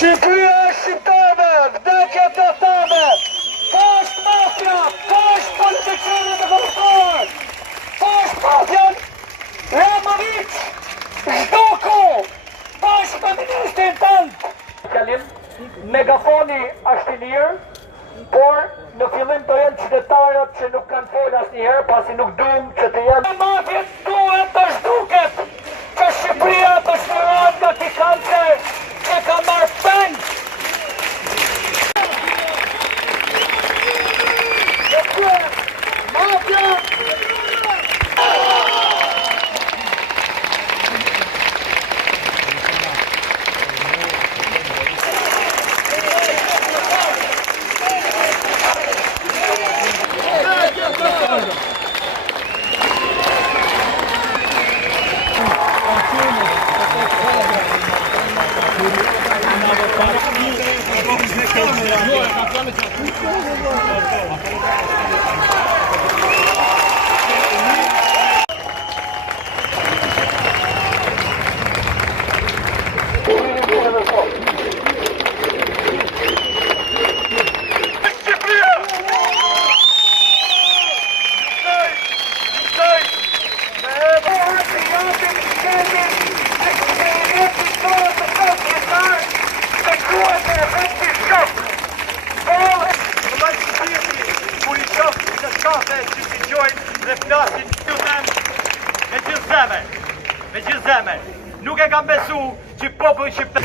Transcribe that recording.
Shqipëria e shqiptarëve, vdekja të tëme, poshtë mafja, poshtë politicianët e korruptorë, poshtë mafjan Ramovic, Zhduku, poshtë ministrin tënd. Kalim, megafoni është i lirë, por në fillim të jenë qytetarët që nuk kanë folë asnjëherë, pasi nuk duam që të jenë. Mafjet duhet të zhduket, që Shqipëria të shërohet nga ky kancer që ka marrë peng. Mafja! Me gjithë zemër. Nuk e kam besu që popull shqiptar